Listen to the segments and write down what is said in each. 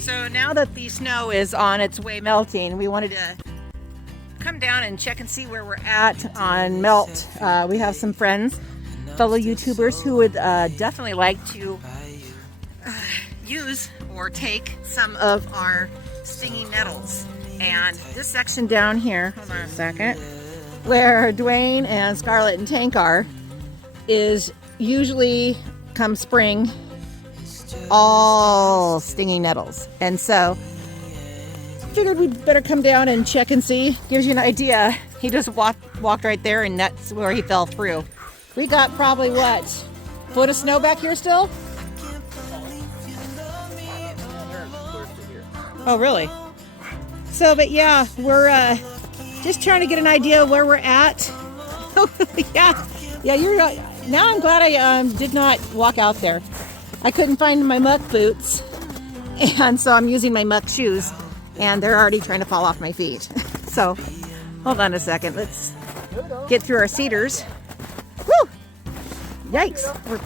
So now that the snow is on its way melting, we wanted to come down and check and see where we're at on melt. We have some friends, fellow YouTubers, who would definitely like to use or take some of our stinging nettles. And this section down here, hold on a second, where Dwayne and Scarlett and Tank are, is usually, come spring, all stinging nettles. And so figured we'd better come down and check and see. Gives you an idea. He just walked right there, and that's where he fell through. We got probably what, foot of snow back here still? Oh really? So, but yeah, we're just trying to get an idea of where we're at. yeah, you're right. Now I'm glad I did not walk out there. I couldn't find my muck boots, and so I'm using my muck shoes, and they're already trying to fall off my feet. So, hold on a second. Let's get through our cedars. Woo! Yikes! We're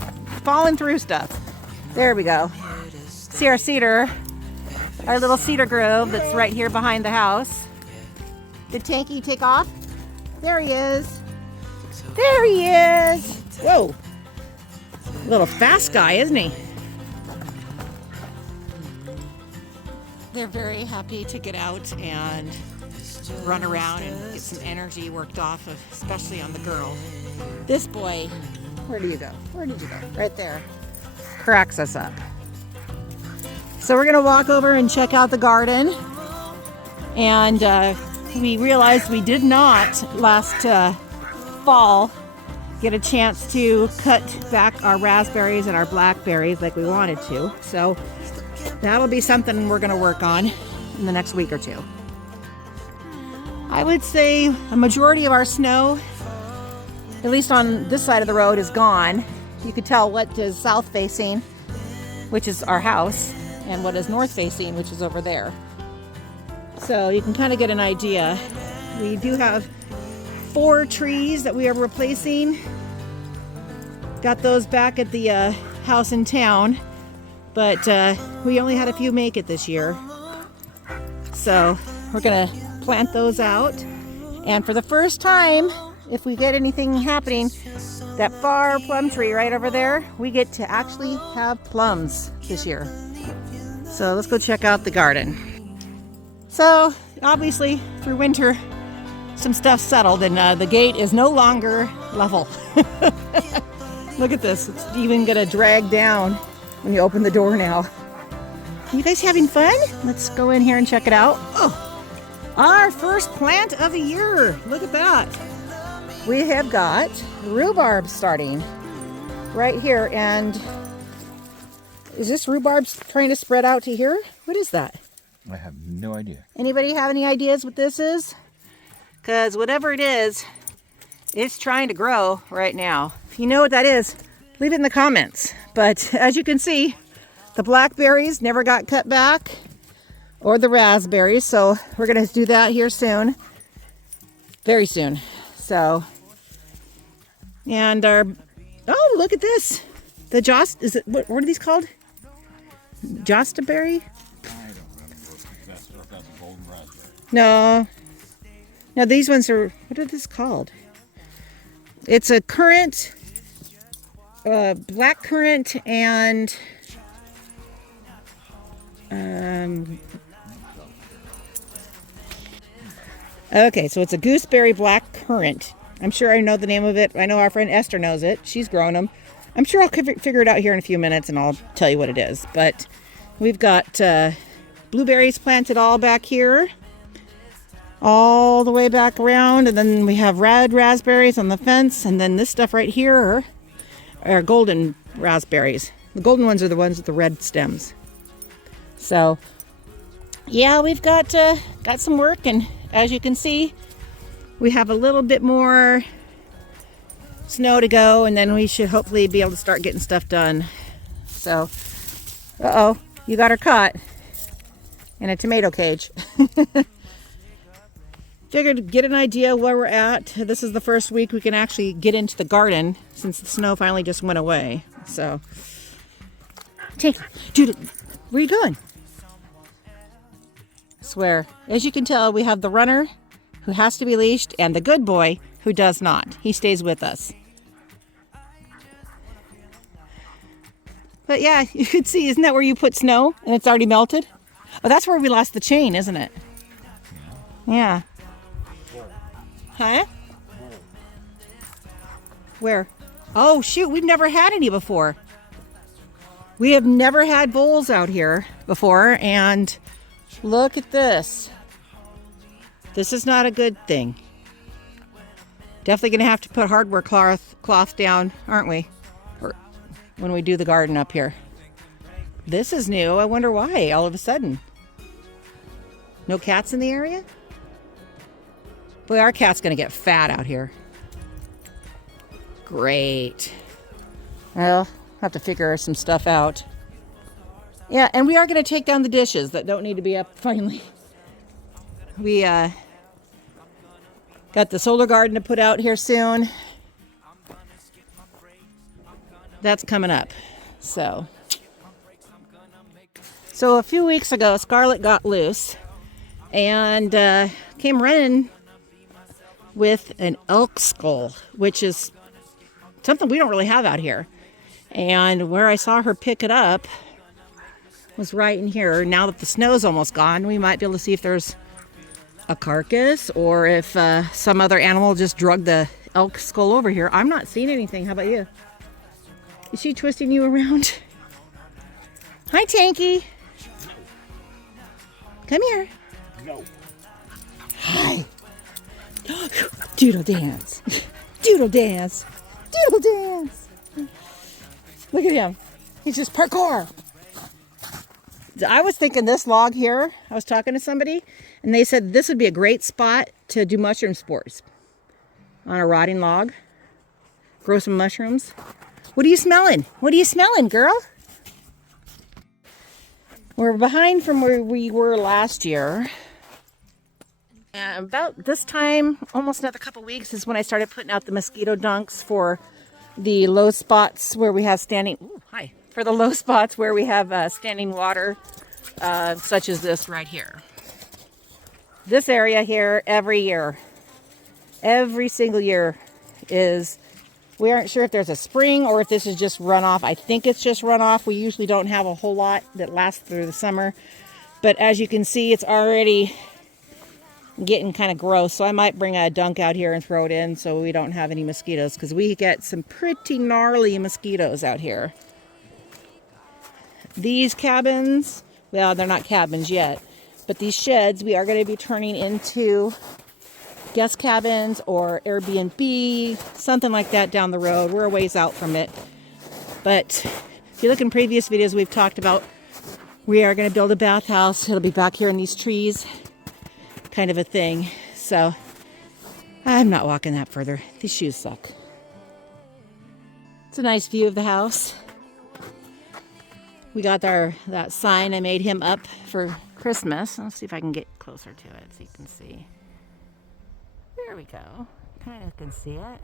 falling through stuff. There we go. See our cedar, our little cedar grove that's right here behind the house. Did Tanky take off? There he is. There he is. Whoa! Little fast guy, isn't he? They're very happy to get out and run around and get some energy worked off of, especially on the girl. This boy, where do you go? Where did you go? Right there. Cracks us up. So we're gonna walk over and check out the garden. And we realized we did not last fall get a chance to cut back our raspberries and our blackberries like we wanted to. So that'll be something we're gonna work on in the next week or two. I would say a majority of our snow, at least on this side of the road, is gone. You could tell what is south facing, which is our house, and what is north facing, which is over there. So you can kind of get an idea. We do have 4 trees that we are replacing. Got those back at the house in town, but we only had a few make it this year. So we're gonna plant those out. And for the first time, if we get anything happening, that far plum tree right over there, we get to actually have plums this year. So let's go check out the garden. So obviously through winter, some stuff settled, and the gate is no longer level. Look at this. It's even gonna drag down when you open the door now. You guys having fun? Let's go in here and check it out. Oh, our first plant of the year. Look at that. We have got rhubarb starting right here. And is this rhubarb trying to spread out to here? What is that? I have no idea. Anybody have any ideas what this is? Because whatever it is, it's trying to grow right now. If you know what that is, leave it in the comments. But as you can see, the blackberries never got cut back, or the raspberries. So we're going to do that here soon. Very soon. So, and our, oh, look at this. The is it, what are these called? Jostaberry? I don't remember if that's a golden raspberry. No. Now these ones are, what are this called? It's a currant, black currant, and okay, so it's a gooseberry black currant. I'm sure I know the name of it. I know our friend Esther knows it. She's grown them. I'm sure I'll figure it out here in a few minutes, and I'll tell you what it is. But we've got blueberries planted all back here, all the way back around, and then we have red raspberries on the fence, and then this stuff right here are golden raspberries. The golden ones are the ones with the red stems. So yeah, we've got some work, and as you can see, we have a little bit more snow to go, and then we should hopefully be able to start getting stuff done. So, uh-oh, you got her caught in a tomato cage. Figured to get an idea where we're at. This is the first week we can actually get into the garden since the snow finally just went away. So Take her. Dude, where are you going? Swear. As you can tell, we have the runner who has to be leashed and the good boy who does not. He stays with us. But yeah, you can see, isn't that where you put snow and it's already melted? Oh, that's where we lost the chain, isn't it? Yeah. Huh? Where? Oh, shoot, we've never had any before. We have never had voles out here before, and look at this. This is not a good thing. Definitely going to have to put hardware cloth down, aren't we? Or when we do the garden up here. This is new. I wonder why all of a sudden. No cats in the area? Boy, our cat's going to get fat out here. Great. Well, have to figure some stuff out. Yeah, and we are going to take down the dishes that don't need to be up finally. We got the solar garden to put out here soon. That's coming up. So a few weeks ago, Scarlett got loose and came running with an elk skull, which is something we don't really have out here. And where I saw her pick it up was right in here. Now that the snow's almost gone, we might be able to see if there's a carcass or if some other animal just drug the elk skull over here. I'm not seeing anything. How about you? Is she twisting you around? Hi, Tanky. Come here. No. Hi. Doodle dance. Doodle dance. Doodle dance. Look at him. He's just parkour. I was thinking this log here, I was talking to somebody, and they said this would be a great spot to do mushroom spores. On a rotting log. Grow some mushrooms. What are you smelling? What are you smelling, girl? We're behind from where we were last year. About this time, almost another couple weeks, is when I started putting out the mosquito dunks for the low spots where we have standing... Ooh, hi. For the low spots where we have standing water, such as this right here. This area here, every year, every single year is... We aren't sure if there's a spring or if this is just runoff. I think it's just runoff. We usually don't have a whole lot that lasts through the summer. But as you can see, it's already getting kind of gross. So I might bring a dunk out here and throw it in so we don't have any mosquitoes, because we get some pretty gnarly mosquitoes out here. These cabins, well, they're not cabins yet, but these sheds we are going to be turning into guest cabins or Airbnb, something like that down the road. We're a ways out from it. But if you look in previous videos, we've talked about we are going to build a bathhouse. It'll be back here in these trees, kind of a thing. So I'm not walking that further. These shoes suck. It's a nice view of the house. We got that sign I made him up for Christmas. Let's see if I can get closer to it so you can see. There we go. Kind of can see it.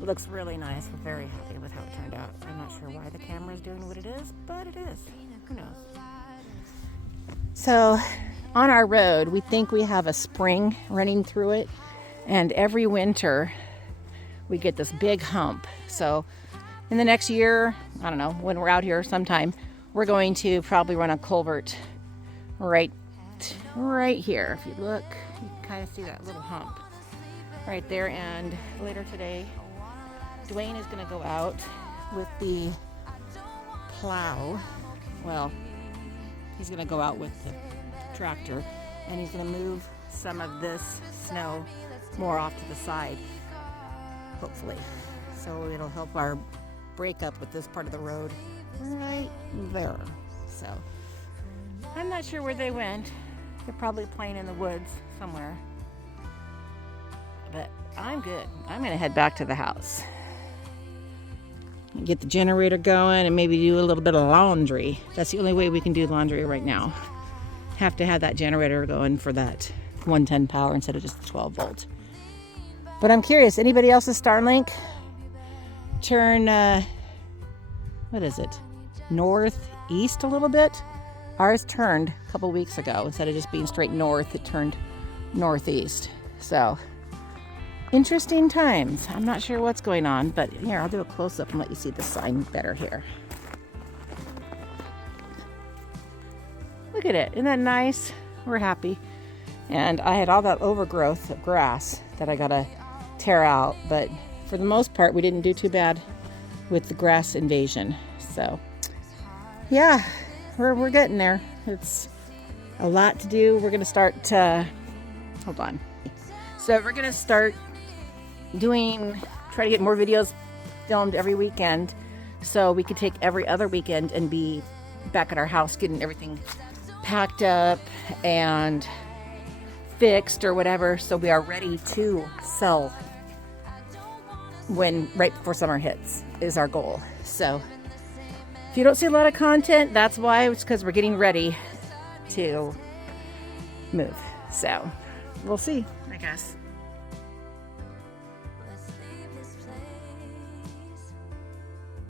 It looks really nice. We're very happy with how it turned out. I'm not sure why the camera is doing what it is, but it is. Who knows? So on our road, we think we have a spring running through it. And every winter, we get this big hump. So in the next year, I don't know, when we're out here sometime, we're going to probably run a culvert right here. If you look, you can kind of see that little hump right there. And later today, Dwayne is going to go out with the plow. Well, he's going to go out with the tractor, and he's going to move some of this snow more off to the side, hopefully. So it'll help our break up with this part of the road right there. So I'm not sure where they went. They're probably playing in the woods somewhere. But I'm good. I'm going to head back to the house. Get the generator going and maybe do a little bit of laundry. That's the only way we can do laundry right now. Have to have that generator going for that 110 power instead of just the 12 volt. But I'm curious, anybody else's Starlink turn, what is it? northeast a little bit. Ours turned a couple weeks ago. Instead of just being straight north, it turned northeast. So, interesting times. I'm not sure what's going on, but here, I'll do a close-up and let you see the sign better here. Look at it. Isn't that nice? We're happy. And I had all that overgrowth of grass that I gotta tear out, but for the most part, we didn't do too bad with the grass invasion. So, yeah, we're getting there. It's a lot to do. We're gonna start hold on. So we're gonna start try to get more videos filmed every weekend, so we could take every other weekend and be back at our house getting everything packed up and fixed or whatever, so we are ready to sell right before summer hits is our goal. So if you don't see a lot of content, that's why. It's because we're getting ready to move. So we'll see, I guess.